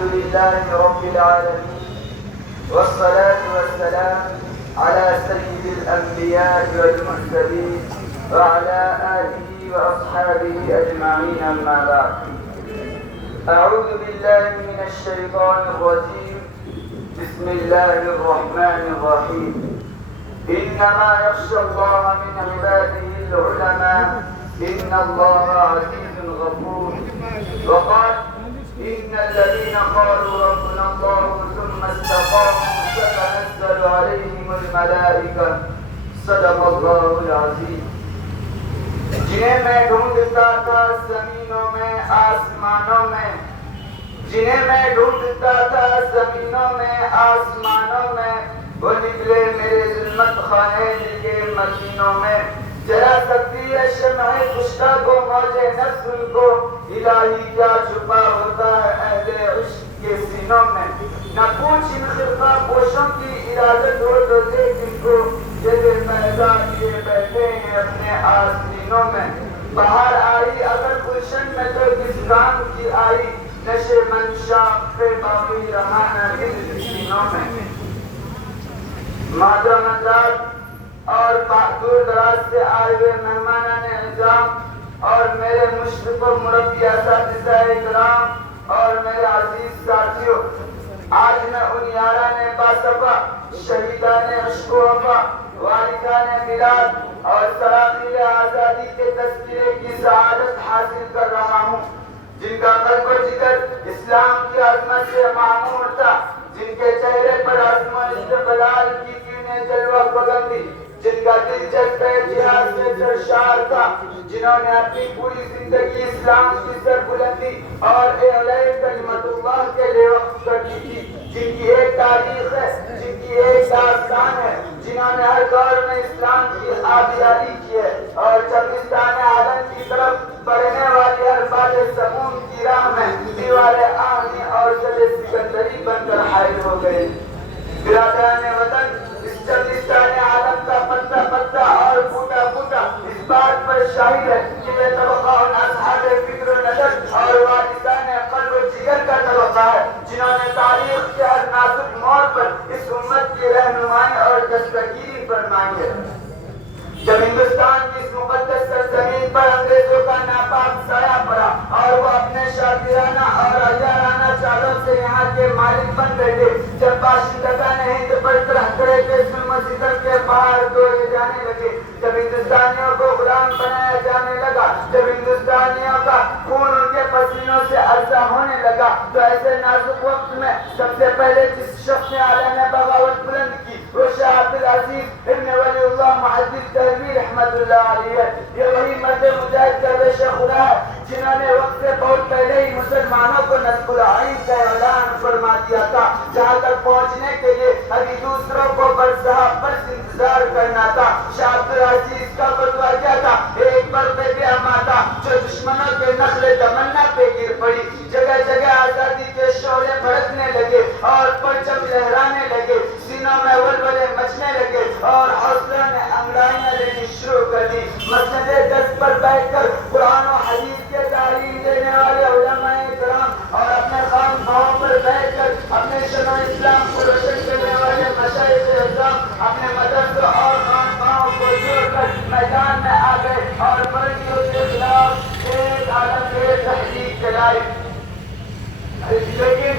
الحمد لله رب العالمين والصلاة والسلام على سيد الأنبياء والمرسلين وعلى آله وأصحابه أجمعين أما بعد. أعوذ بالله من الشيطان الرجيم. بسم الله الرحمن الرحيم. إنما يخشى الله من عباده العلماء إن الله عزيز غفور. وقال إن الذين قالوا ربنا الله ثم استقاموا تتنزل عليهم الملائكة. صدق الله العظيم. جنہیں میں ڈھونڈتا تھا زمینوں میں آسمانوں میں، جنہیں میں ڈھونڈتا تھا زمینوں میں آسمانوں میں، وہ نکلے میرے ظلمت خانے دل کے مدینوں میں. جلا سکتی ہے شمع خشکا کو موج نفس ان کو، الہی کیا چھپا ہوتا ہے اہل عشق کے سینوں میں. نہ پوچھ ان خرقہ پوشوں کی ارادت ہو تو دیکھ ان کو، جیسے پیدا کیے بیٹھے ہیں اپنے آستینوں میں. باہر آئی اگر گلشن میں تو کس کام کی آئی، نشے منشا پہ باقی رہا نہ کس سینوں میں. محترم حضرات اور دور دراز سے آئے ہوئے مہمانان نظام اور میرے مشرف و مربی اساتذہ کرام اور میرے عزیز ساتھیوں، آج میں ان یاران باصفا، شہیدان عشق و وفا، وارثان میلاد اور سراقیل آزادی کے تذکرے کی سعادت حاصل کر رہا ہوں، جن کا قلب و جگر اسلام کی عظمت سے معمور تھا، جن کے چہرے پر عزم و استقلال کی کرنیں جلوہ فگندی، جن کا دل جذبہ جہاد سے سرشار تھا، جنہوں نے اپنی پوری زندگی اسلام کی سربلندی اور اعلاء کلمت اللہ کے لیے وقف کر دی تھی، جن کی ایک تاریخ ہے، جن کی ایک داستان ہے، جنہوں نے ہر دور میں اسلام کی آبیاری کی ہے اور چپستان عالم کی طرف بڑھنے والی ہر باد سموم کی راہ میں دیوار آہنی اور جل سکندری بن کر حائل ہو گئے. برادران وطن، اس چپستان عالم کا پتا پتا اور بوٹا بوٹا اس بات پر شاہد ہے کہ یہ طبقہ ان اصحاب فکر و نظر اور وارثان قلب و جگر کا طبقہ ہے، جنہوں نے تاریخ کے ہر نازک موڑ پر اس امت کی رہنمائی اور دستگیری فرمائی ہے. جب ہندوستان کی اس مقدس سرزمین پر انگریزوں کا ناپاک سایہ پڑا اور وہ اپنے شاگردانہ اور عیارانہ چالوں سے یہاں کے مالک بن بیٹھے، جب باشندگان ہند پر طرح طرح کے ظلم و ستم کے پہاڑ توڑے جانے لگے، جب ہندوستانیوں کو غلام بنایا جانے لگا، جب ہندوستانیوں کا خون ان کے پسینوں سے ارزا ہونے لگا، تو ایسے نازک وقت میں سب سے پہلے جس شخص نے عالم بغاوت بلند کی وہ شاہ عبدالعزیز ابن ولی اللہ محدث دہلوی رحمت اللہ علیہ ہے. یہ وہی مرد مجاہد درویش خدا ہے جنہوں نے وقت سے بہت پہلے ہی مسلمانوں کو نصب العین کا اعلان فرما دیا تھا، جہاں تک پہنچنے کے لیے ابھی دوسروں کو برسہ برس انتظار کرنا تھا. شاہ عبدالعزیز کا فتویٰ کیا تھا؟ ایک برف بھی ماتا جو دشمنوں کے نخل تمنا پہ گر پڑی. جگہ جگہ آزادی کے شعلے بھڑکنے لگے اور پرچم لہرانے لگے، سینوں میں ولولے مچنے لگے اور حوصلوں نے انگڑائیاں لینی شروع کر دی. مسجد دست پر بیٹھ کر قرآن و حدیث کے تعلیم دینے والے علماء کرام اور اپنے خانقاہوں پر بیٹھ کر اپنے شمع اسلام کو روشن کرنے والے مشائخ اعظام اپنے مدرسوں اور خانقاہوں کو جوڑ کر میدان میں آ گئے اور فرنگیوں کے خلاف ایک عالمگیر تحریک چلائی. لیکن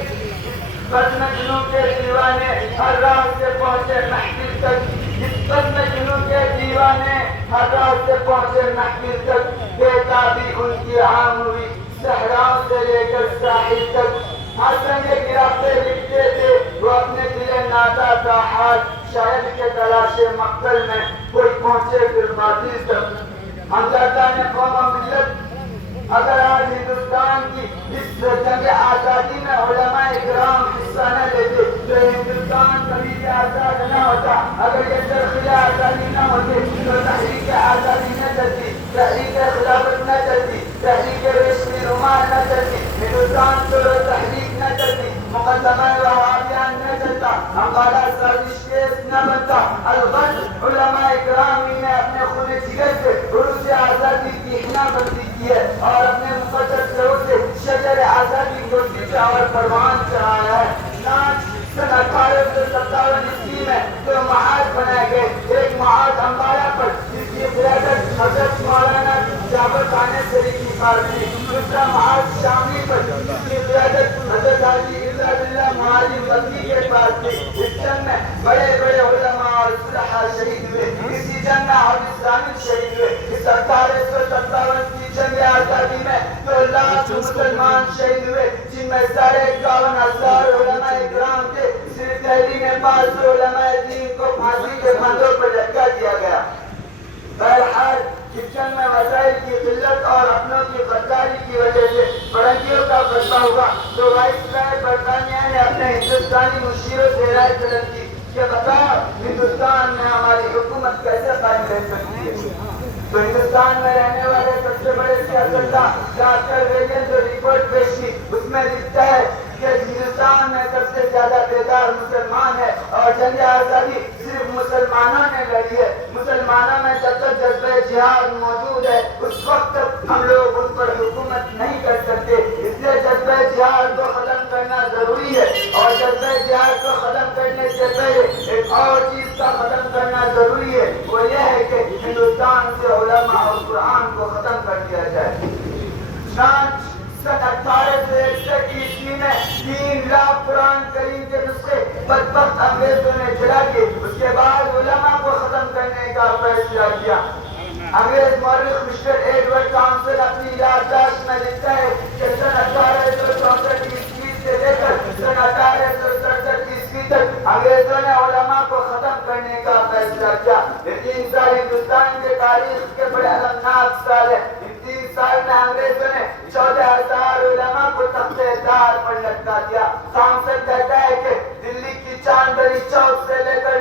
بزم جنوب کے دیوانے ہر راہ سے پہنچے محفل تک، اس بزم جنوب کے دیوانے ہر راہ سے پہنچے محفل تک، کتابی ان کی عام ہوئی صحراؤں سے لے کر ساحل تک. حسن یہ گرافتے لکھتے تھے وہ اپنے دل ناتا کا حال، شاید کے تلاش مقتل میں کوئی پہنچے پھر باطل تک. ہمدردان قوم و ملت، اگر آج ہندوستان کی اس جنگ آزادی میں علماء اکرام حصہ نہ لیتے تو ہندوستان کبھی بھی آزاد نہ ہوتا. اگر یہ سرخیہ آزادی نہ ہوتی تو تحریک آزادی نہ چلتی، تحریک خلافت نہ چلتی، تحریک ریشمی رومال نہ چلتی، ہندوستان چھوڑو تحریک نہ چلتی، مقدمہ وہابیان نہ چلتا، ہمارا سازش کیس نہ بنتا. البتہ علماء اکرام نے اپنے خون جگر سے عروج آزادی کی حنا بندی کی ہے اور اپنے مقدس سروں سے شجر شہر آزادی کو دیا اور پروان چڑھایا ہے. سن 1857 میں دو معاہد بنائے گئے. ایک معاہد امبارہ پر جس کی قیادت حضرت مولانا جعفر خان شریف کی تھی. دوسرا معاہد شاملی پر جس کی قیادت حضرت حاجی عزت اللہ معالی مکی کے پاس تھی. اس جنگ میں بڑے بڑے علماء اور صلحاء شہید ہوئے. اسی جنگ میں حافظ ضامن شہید ہوئے. اس 1857 کی جنگ آزادی میں 2 لاکھ مسلمان شہید ہوئے جن میں 51,000 علماء کرام تھے. صرف دہلی میں 500 علماء دین کو پھانسی کے پھندوں پر لٹکا دیا گیا. بہرحال اس جنگ میں وسائل کی قلت اور اپنوں کی غداری کی وجہ سے فرنگیوں کا غلبہ ہوا تو وائسرائے برطانیہ نے اپنے ہندوستانی مشیروں سے رائے طلب کی کہ بتاؤ ہندوستان میں ہماری حکومت کیسے قائم رہ سکتی ہے. تو ہندوستان میں رہنے والے سب سے بڑے سیاستداں ڈاکٹر ریگن جو رپورٹ پیش کی اس میں لکھتا ہے کہ ہندوستان میں سب سے زیادہ بیدار مسلمان ہے اور جنگ آزادی صرف مسلمانوں نے لڑی ہے. مسلمانوں میں جب تک جذبہ جہاد موجود ہے اس وقت ہم لوگ ان پر حکومت نہیں کر سکتے. اس لیے جذبہ جہاد کو ختم کرنا ضروری ہے اور جذبہ جہاد کو ختم کرنے سے پہلے ایک اور چیز کا ختم کرنا ضروری ہے. وہ یہ ہے کہ ہندوستان سے علماء اور قرآن کو ختم کر دیا جائے. سن 1861 میں 3 لاکھ قرآن کریم کے نسخے بدبخت انگریزوں نے جلا دیے. اس کے بعد علماء کو ختم کرنے کا فیصلہ کیا. انگریز مورخ مسٹر ایڈورڈ کاؤنسل اپنی یادداشت میں لکھتا ہے کہ سن 1864 عیسوی سے لے کر سن 1867 عیسوی تک انگریزوں نے علماء کو ختم کرنے کا فیصلہ کیا. یہ 3 سال ہندوستان کے تاریخ کے بڑے المناک سال ہیں. 3 سال میں انگریزوں نے 14,000 علماء کو تختے دار پر لٹکا دیا. کاؤنسل کہتا ہے کہ دلی کی چاندنی چوک سے لے کر